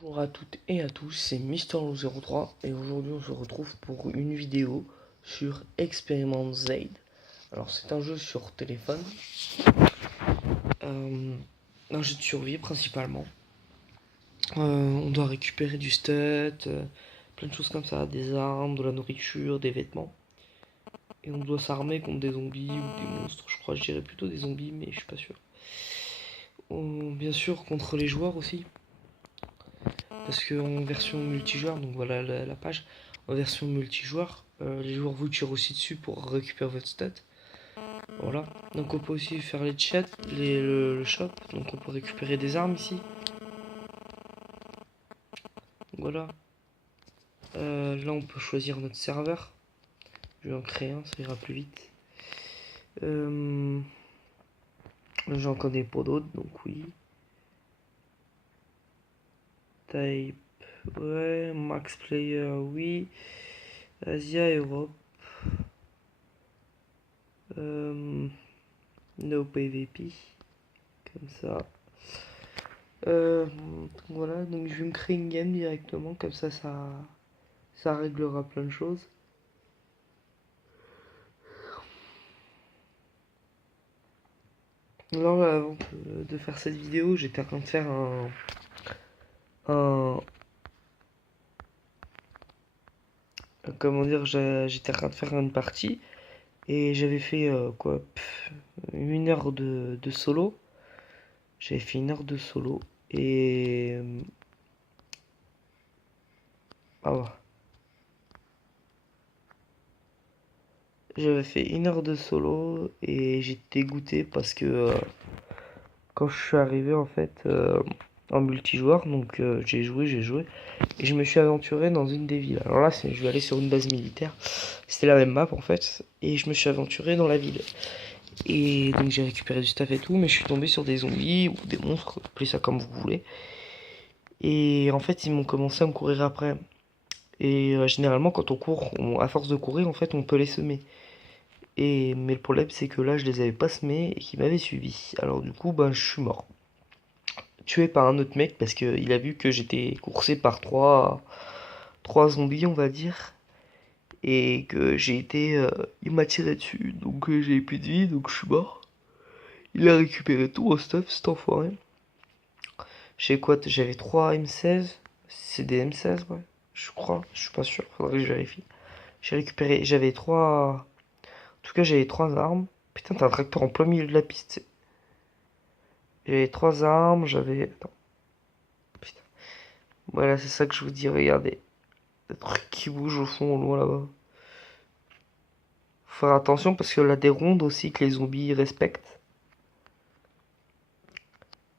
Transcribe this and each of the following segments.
Bonjour à toutes et à tous, c'est Mister03 et aujourd'hui on se retrouve pour une vidéo sur Experiment Z. Alors c'est un jeu sur téléphone, un jeu de survie principalement. On doit récupérer du stud, plein de choses comme ça, des armes, de la nourriture, des vêtements. Et on doit s'armer contre des zombies ou des monstres, je crois, je dirais plutôt des zombies mais je suis pas sûr. Bien sûr contre les joueurs aussi. Parce qu'en version multijoueur, donc voilà la page, en version multijoueur, les joueurs vous tirent aussi dessus pour récupérer votre stat. Voilà. Donc on peut aussi faire les chats, le shop, donc on peut récupérer des armes ici. Voilà. Là on peut choisir notre serveur. Je vais en créer un, ça ira plus vite. J'en connais pas d'autres, donc oui. Type, ouais. Max Player, oui. Asia, Europe. No PVP. Comme ça. Voilà, donc je vais me créer une game directement, comme ça réglera plein de choses. Alors là, avant de faire cette vidéo, j'étais en train de faire un comment dire, j'étais en train de faire une partie et j'avais fait quoi, une heure de solo. J'avais fait une heure de solo et ah, j'avais fait une heure de solo et j'étais dégoûté parce que quand je suis arrivé en fait en multijoueur, donc j'ai joué et je me suis aventuré dans une des villes. Alors là, je vais aller sur une base militaire. C'était la même map en fait et je me suis aventuré dans la ville. Et donc j'ai récupéré du stuff et tout, mais je suis tombé sur des zombies ou des monstres, appelez ça comme vous voulez. Et en fait, ils m'ont commencé à me courir après. Et généralement, quand on court, à force de courir, en fait, on peut les semer. Mais le problème, c'est que là, je les avais pas semés et qu'ils m'avaient suivi. Alors du coup, ben, je suis mort. Tué par un autre mec parce qu'il a vu que j'étais coursé par trois zombies, on va dire. Et que j'ai été. Il m'a tiré dessus. Donc j'ai plus de vie, donc je suis mort. Il a récupéré tout mon stuff, cet enfoiré. J'ai quoi? J'avais 3 M16. C'est des M16, ouais. Je crois, je suis pas sûr, faudrait que je vérifie. J'ai récupéré. J'avais 3. En tout cas, j'avais 3 armes. Putain, t'as un tracteur en plein milieu de la piste. J'avais 3 armes, j'avais. Attends. Putain. Voilà, c'est ça que je vous dis, regardez. Des trucs qui bougent au fond, au loin là-bas. Faut faire attention parce que là, des rondes aussi que les zombies respectent.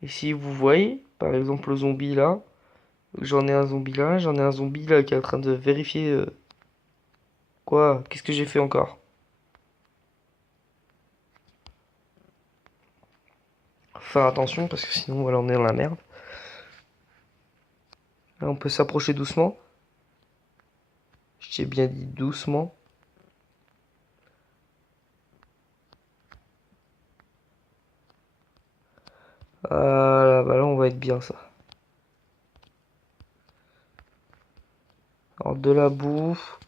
Et si vous voyez, par exemple, le zombie là, j'en ai un zombie là, j'en ai un zombie là qui est en train de vérifier. Quoi? Qu'est-ce que j'ai fait encore? Faut faire attention parce que sinon, voilà, on est dans la merde. Là, on peut s'approcher doucement. J'ai bien dit doucement. Ah bah là, on va être bien ça. Alors, de la bouffe.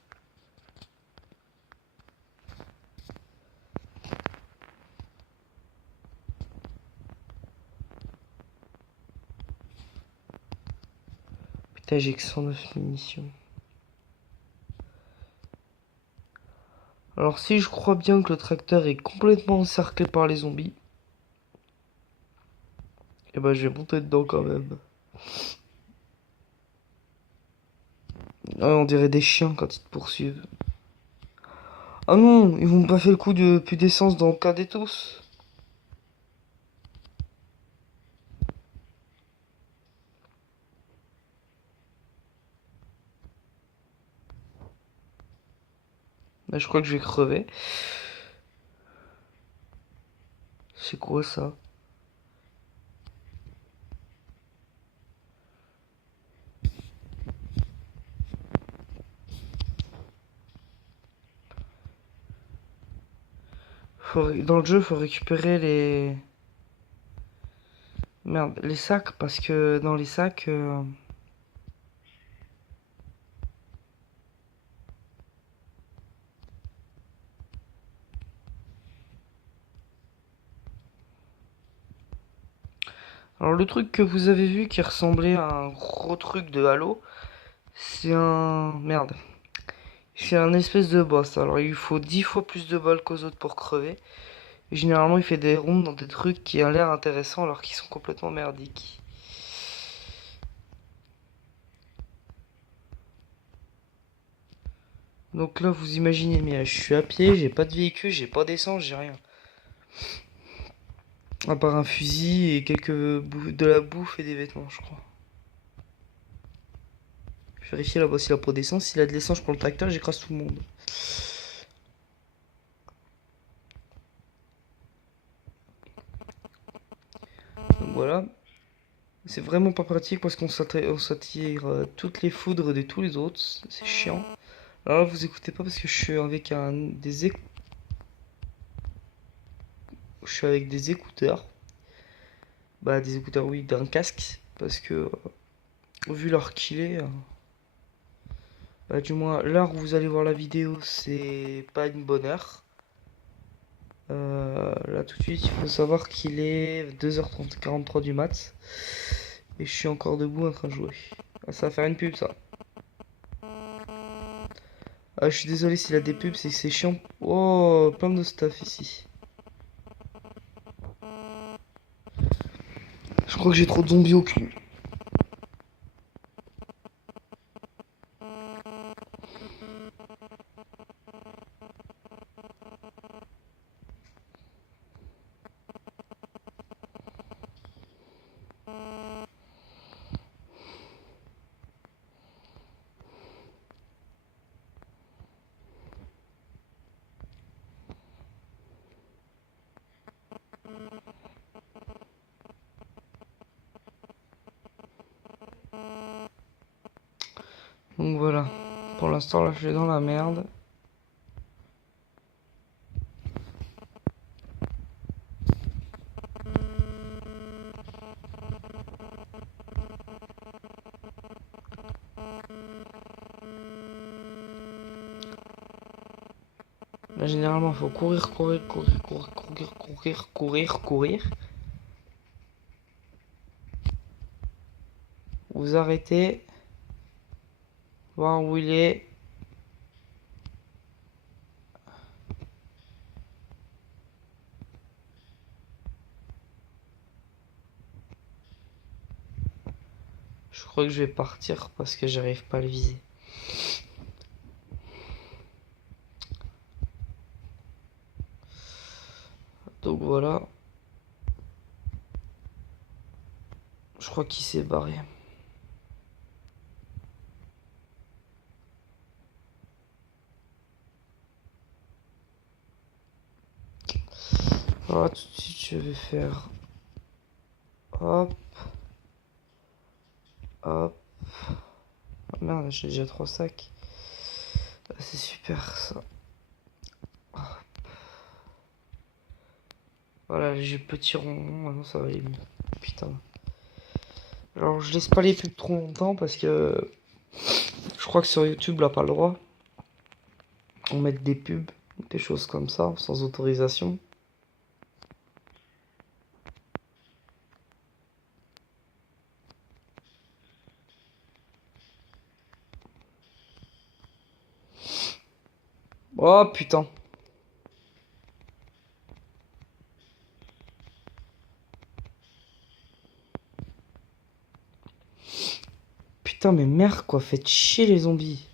Putain, j'ai que 109 munitions. Alors, si je crois bien que le tracteur est complètement encerclé par les zombies, et bah, je vais monter dedans quand même. Ouais, on dirait des chiens quand ils te poursuivent. Ah non, ils vont me pas faire le coup de plus d'essence dans le cas des tous. Là, je crois que je vais crever. C'est quoi ça? Dans le jeu, faut récupérer les... Merde, les sacs, parce que dans les sacs... Alors le truc que vous avez vu qui ressemblait à un gros truc de Halo, c'est un... Merde. C'est un espèce de boss. Alors il lui faut 10 fois plus de balles qu'aux autres pour crever. Et généralement il fait des rondes dans des trucs qui ont l'air intéressants alors qu'ils sont complètement merdiques. Donc là vous imaginez, mais je suis à pied, j'ai pas de véhicule, j'ai pas d'essence, j'ai rien. À part un fusil et de la bouffe et des vêtements, je crois. Je vais vérifier là-bas s'il a pas d'essence. S'il a de l'essence, je prends le tracteur et j'écrase tout le monde. Donc voilà. C'est vraiment pas pratique parce qu'on s'attire toutes les foudres de tous les autres. C'est chiant. Alors là, vous écoutez pas parce que je suis avec je suis avec des écouteurs. Bah des écouteurs oui, d'un casque. Parce que vu l'heure qu'il est, bah, du moins l'heure où vous allez voir la vidéo, c'est pas une bonne heure. Là tout de suite, il faut savoir qu'il est 2h30, 43 du mat. Et je suis encore debout en train de jouer. Ah, ça va faire une pub ça. Ah, je suis désolé s'il a des pubs, c'est que c'est chiant. Oh, plein de stuff ici. Je crois que j'ai trop de zombies au cul. Donc voilà. Pour l'instant, là, je suis dans la merde. Là, généralement, il faut courir, courir, courir, courir, courir, courir, courir, courir. Vous arrêtez. Voir où il est. Je crois que je vais partir parce que j'arrive pas à le viser. Donc voilà. Je crois qu'il s'est barré. Voilà, tout de suite, je vais faire... Hop. Hop. Ah, merde, j'ai déjà 3 sacs. Ah, c'est super ça. Voilà, j'ai petit rond. Maintenant ça va aller mieux. Putain. Alors je laisse pas les pubs trop longtemps parce que je crois que sur YouTube là pas le droit. On met des pubs, des choses comme ça, sans autorisation. Oh putain. Putain mais merde quoi, faites chier les zombies.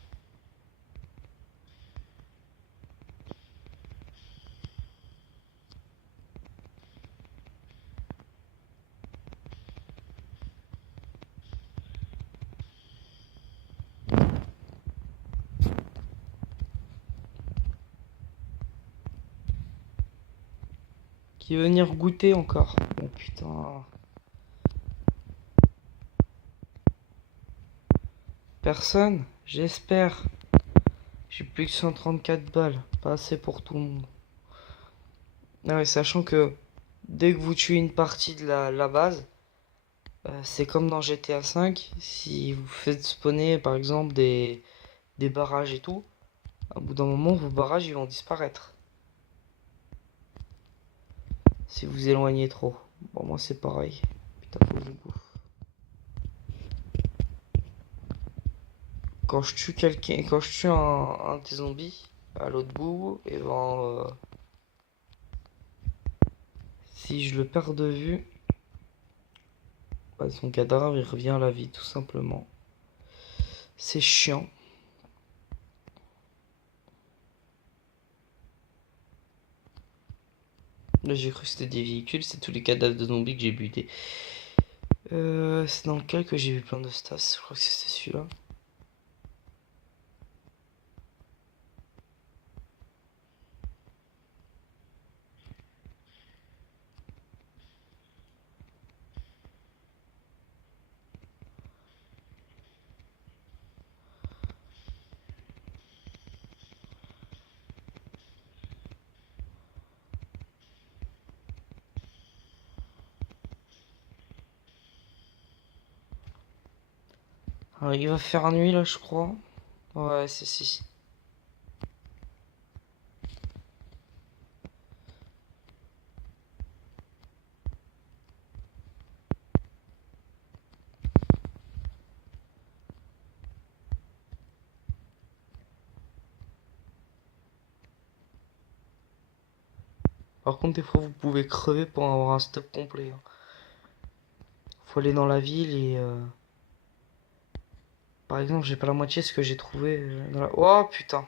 Qui veut venir goûter encore. Oh putain. Personne? J'espère. J'ai plus que 134 balles. Pas assez pour tout le monde. Ah ouais, sachant que dès que vous tuez une partie de la base, c'est comme dans GTA V. Si vous faites spawner par exemple des barrages et tout, au bout d'un moment, vos barrages ils vont disparaître. Si vous éloignez trop. Bon, moi c'est pareil. Putain. faut que je bouffe. Quand je tue quelqu'un, quand je tue un des zombies à l'autre bout, et ben si je le perds de vue, bah, son cadavre il revient à la vie tout simplement. C'est chiant. Là j'ai cru que c'était des véhicules, c'est tous les cadavres de zombies que j'ai butés. C'est dans lequel que j'ai vu plein de stas, je crois que c'était celui-là. Alors, il va faire nuit là je crois. Ouais c'est si. Par contre des fois vous pouvez crever pour avoir un stop complet, hein. Faut aller dans la ville et par exemple j'ai pas la moitié de ce que j'ai trouvé dans la... Oh putain.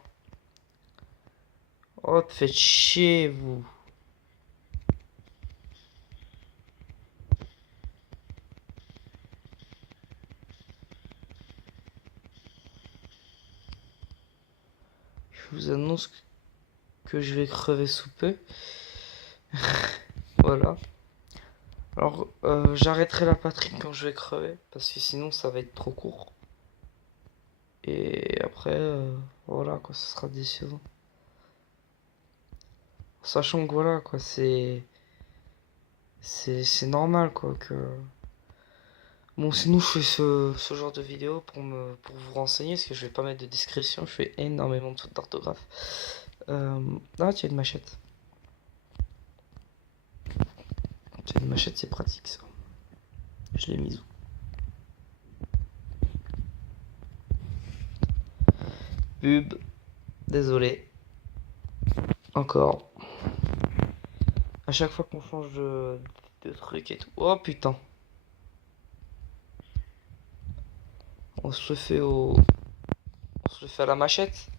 Oh te faites chier vous. Je vous annonce que je vais crever sous peu. Voilà. Alors, j'arrêterai la patrie quand je vais crever, parce que sinon ça va être trop court. Et après, voilà quoi, ce sera décevant. Sachant que voilà quoi, c'est normal quoi que. Bon, sinon je fais ce genre de vidéo pour vous renseigner, parce que je vais pas mettre de description, je fais énormément de fautes d'orthographe. Ah, tiens, une machette. Tiens, une machette, c'est pratique ça. Je l'ai mise où? Pub. Désolé. Encore. À chaque fois qu'on change de truc et tout. Oh putain. On se le fait au. On se le fait à la machette.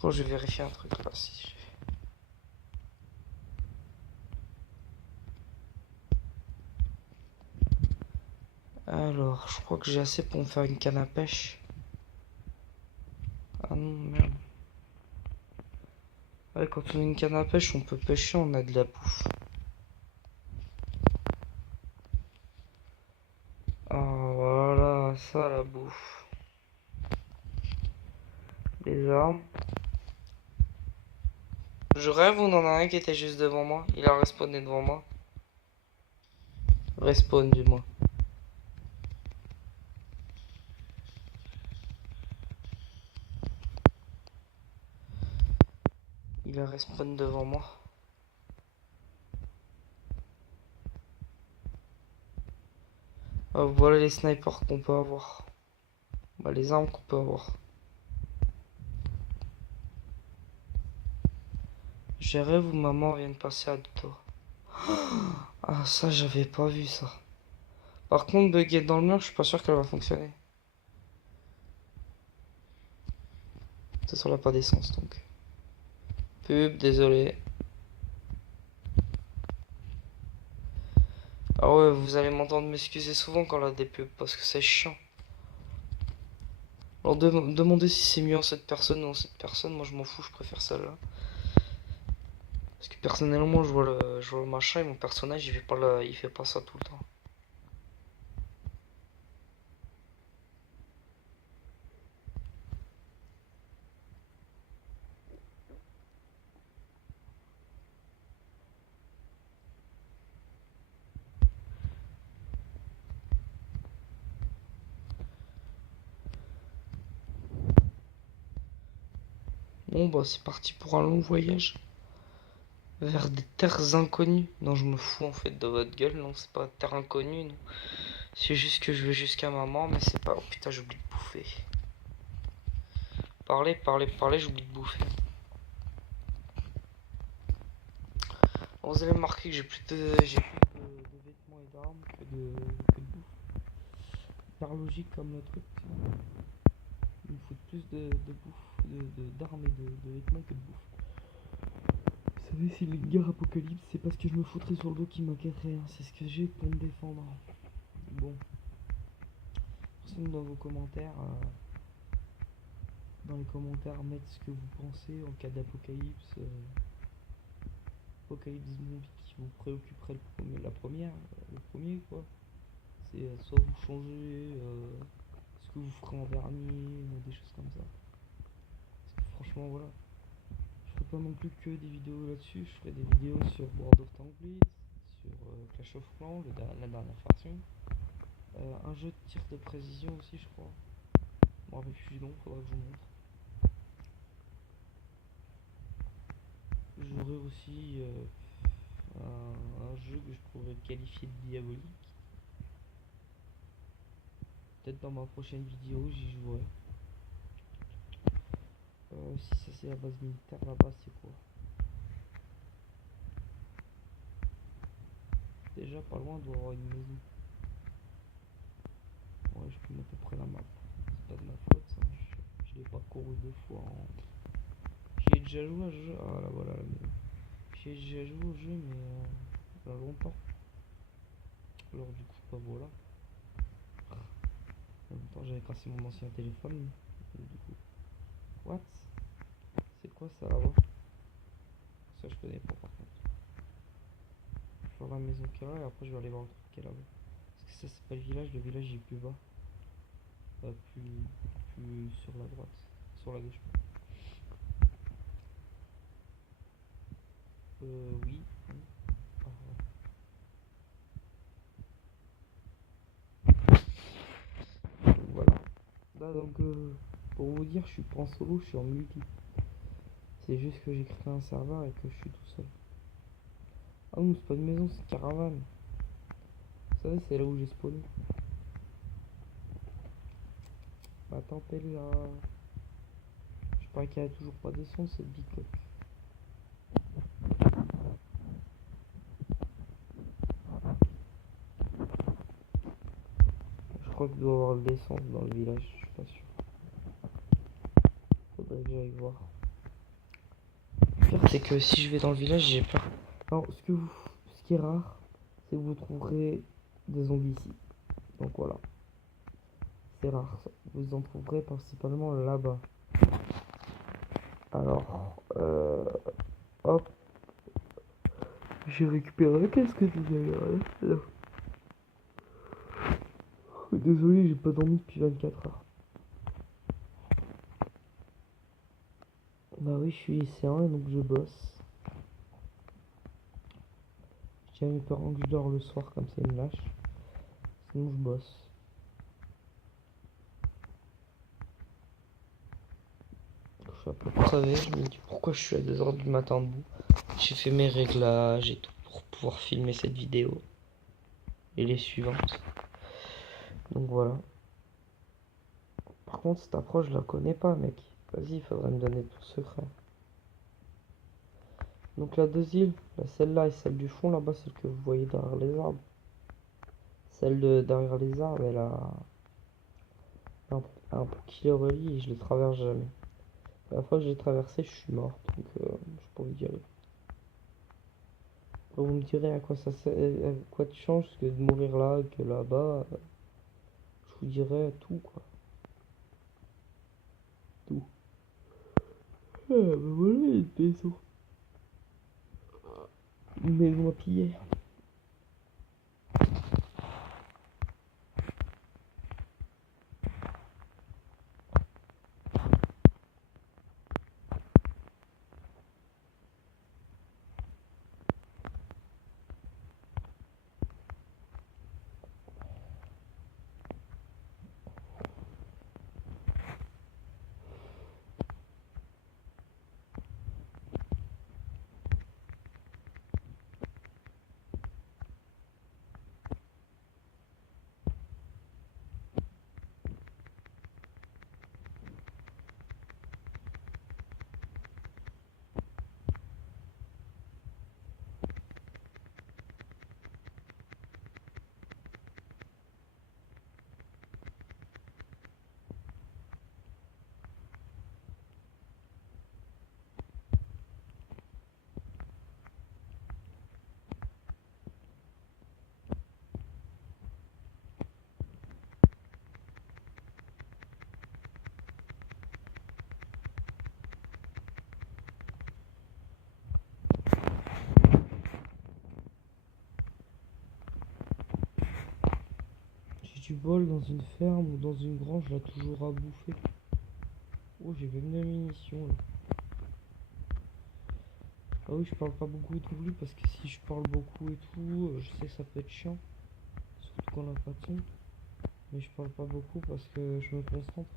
Quand je vais vérifier un truc là si. Alors, je crois que j'ai assez pour me faire une canne à pêche. Ah non, merde. Ouais, quand on a une canne à pêche, on peut pêcher, on a de la bouffe. Ah voilà, ça la bouffe. Les armes. Je rêve, on en a un qui était juste devant moi. Il a respawné devant moi. Respawn du moins. Il a respawn devant moi. Voilà les snipers qu'on peut avoir. Bah, les armes qu'on peut avoir. J'ai rêve où maman vient de passer à deux doigts. Ah, ça, j'avais pas vu ça. Par contre, bugger dans le mur, je suis pas sûr qu'elle va fonctionner. Ça sur la pas d'essence donc. Pub, désolé. Ah ouais, vous allez m'entendre m'excuser souvent quand elle a des pubs parce que c'est chiant. Alors demandez si c'est mieux en cette personne ou en cette personne, moi je m'en fous, je préfère celle-là. Parce que personnellement, je vois le machin et mon personnage il fait pas ça tout le temps. Bon, bah, c'est parti pour un long voyage vers des terres inconnues. Non, je me fous en fait de votre gueule. Non, c'est pas terre inconnue, non. C'est juste que je vais jusqu'à maman, mais c'est pas. Oh putain, j'oublie de bouffer. Parler, j'oublie de bouffer. Bon, vous allez remarquer que j'ai plus de vêtements et d'armes que de bouffe. Par logique comme le truc. Il me faut plus de bouffe, d'armes et de vêtements que de bouffe. Vous savez, si les guerres apocalypse, c'est parce que je me foutrais sur le dos qui m'inquiéterait. Hein. C'est ce que j'ai pour me défendre. Bon. Sinon, dans vos commentaires, dans les commentaires, mettre ce que vous pensez en cas d'apocalypse. Apocalypse zombie qui vous préoccuperait la première, le premier quoi. C'est soit vous changez ce que vous ferez en dernier, des choses comme ça. Parce que franchement, voilà. Je ferai pas non plus que des vidéos là-dessus, je ferai des vidéos sur World of Tanks, sur Clash of Clans, la dernière version. Un jeu de tir de précision aussi, je crois. Bon, avec Fusion, faudra que je vous montre. J'aurai aussi un jeu que je pourrais qualifier de diabolique. Peut-être dans ma prochaine vidéo, j'y jouerai. Si ça c'est la base militaire, là-bas c'est quoi? Déjà pas loin, doit avoir une maison. Ouais, je connais à peu près la map. C'est pas de ma faute ça. Je l'ai parcouru 2 fois. J'y ai déjà joué à ce jeu. Ah là voilà la maison. J'y ai déjà joué au jeu mais il y a longtemps. Alors du coup bah voilà. En même temps j'avais cassé mon ancien téléphone. Et du coup. What? C'est quoi ça là-bas? Ça je connais pas par contre. Je vais voir la maison qu'il y a là et après je vais aller voir le truc qu'il y a là-bas. Parce que ça c'est pas le village il est plus bas. Plus sur la droite. Sur la gauche. Oui. Ah, ouais. Voilà. Là donc pour vous dire je suis pas en solo, je suis en multi. C'est juste que j'ai créé un serveur et que je suis tout seul. Ah non c'est pas une maison, c'est une caravane. Vous savez c'est là où j'ai spawné. Attends là. Je parie qu'elle a toujours pas de son cette bicoque. Je crois qu'il doit y avoir de l'essence dans le village, je suis pas sûr. Faudrait que j'aille voir. Le pire c'est que si je vais dans le village j'ai peur. Alors ce qui est rare, c'est que vous trouverez des zombies ici. Donc voilà. C'est rare. Vous en trouverez principalement là-bas. Alors, hop. J'ai récupéré. Qu'est-ce que tu as là? Désolé, j'ai pas dormi depuis 24 heures. Bah oui, je suis lycéen et donc je bosse. Je dis à mes parents que je dors le soir comme ça ils me lâchent. Sinon je bosse. Je suis un peu crevé, je me dis pourquoi je suis à 2 heures du matin debout. J'ai fait mes réglages et tout pour pouvoir filmer cette vidéo. Et les suivantes. Donc voilà. Par contre cette approche je la connais pas mec. Vas-y, il faudrait me donner ton secret. Donc la 2 îles, celle-là et celle du fond là-bas, celle que vous voyez derrière les arbres. Celle de derrière les arbres, elle a un pont qui les relie et je les traverse jamais. La fois que j'ai traversé, je suis mort, donc je peux vous dire. Vous me direz à quoi ça à quoi tu changes, parce que de mourir là que là-bas, je vous dirais tout quoi. Tout. Ah bah voilà, une maison. Une maison à piller. du bol dans une ferme ou dans une grange, là, toujours à bouffer. Oh, j'ai même de munitions là. Ah oui, je parle pas beaucoup non plus parce que si je parle beaucoup et tout, je sais que ça peut être chiant. Surtout quand on n'a pas de son. Mais je parle pas beaucoup parce que je me concentre.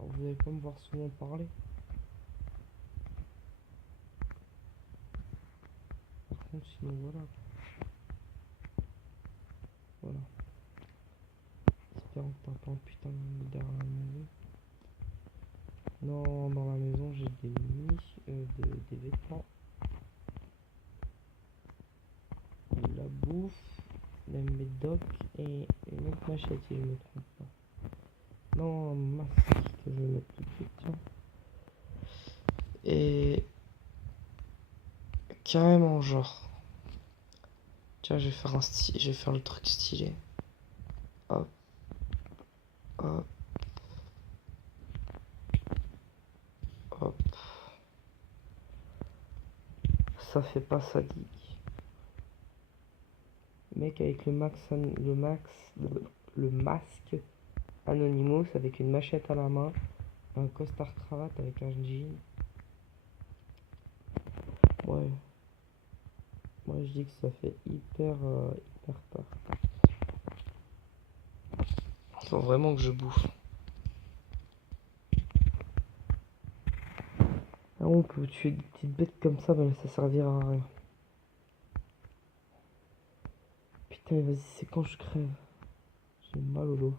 Alors vous allez pas me voir souvent parler. Par contre, sinon voilà. Voilà. Espérons que t'as pas un putain de derrière la maison. Non, dans la maison j'ai des vêtements. La bouffe, des médocs et une autre machette si je me trompe pas. Non, un masque que je vais mettre tout de suite, tiens. Et carrément genre. Tiens, je vais faire je vais faire le truc stylé. Hop, hop, hop. Ça fait pas sadique. Mec avec le masque Anonymous avec une machette à la main, un costard cravate avec un jean. Ouais. Moi je dis que ça fait hyper peur. Faut vraiment que je bouffe. Ah, on peut tuer des petites bêtes comme ça, mais ça servira à rien. Putain, vas-y, c'est quand je crève. J'ai mal au dos.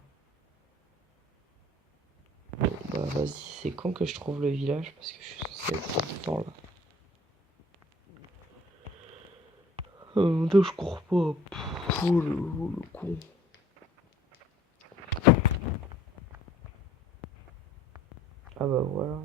Bon, bah vas-y, c'est quand que je trouve le village parce que je suis censé être tout le temps là. Je cours pas. Pff, le con. Ah bah voilà.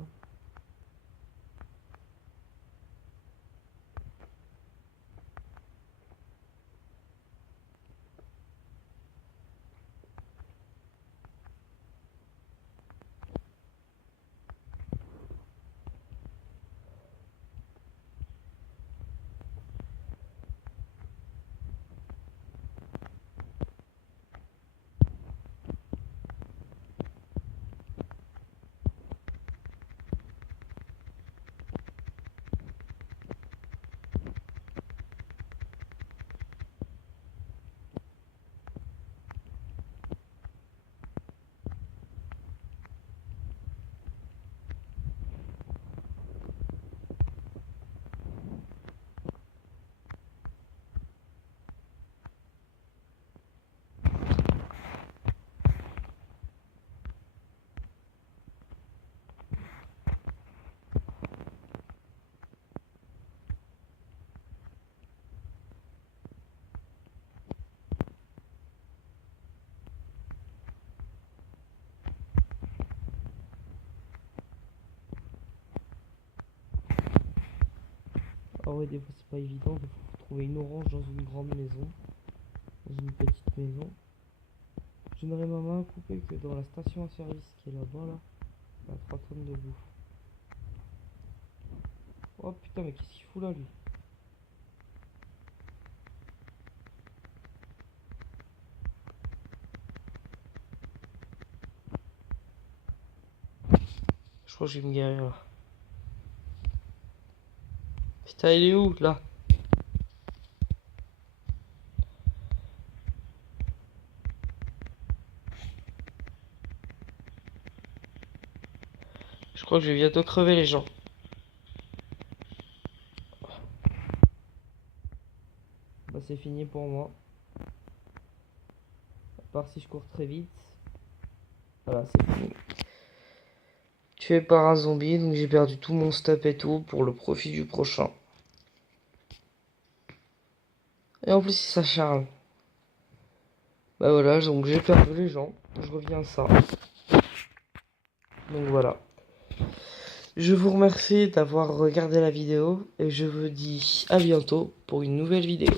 Ah ouais, des fois c'est pas évident, des fois faut trouver une orange dans une grande maison, dans une petite maison. Je n'aurai ma main coupée que dans la station à service qui est là-bas là. Il y a 3 tonnes de bouffe. Oh putain, mais qu'est-ce qu'il fout là lui? Je crois que je vais me guérir là. Putain, il est où là? Je crois que je vais bientôt crever les gens. Bah c'est fini pour moi. À part si je cours très vite. Voilà, c'est fini. Tué par un zombie, donc j'ai perdu tout mon stuff et tout pour le profit du prochain. Et en plus il s'acharne. Bah voilà, donc j'ai perdu les gens. Je reviens à ça. Donc voilà. Je vous remercie d'avoir regardé la vidéo et je vous dis à bientôt pour une nouvelle vidéo.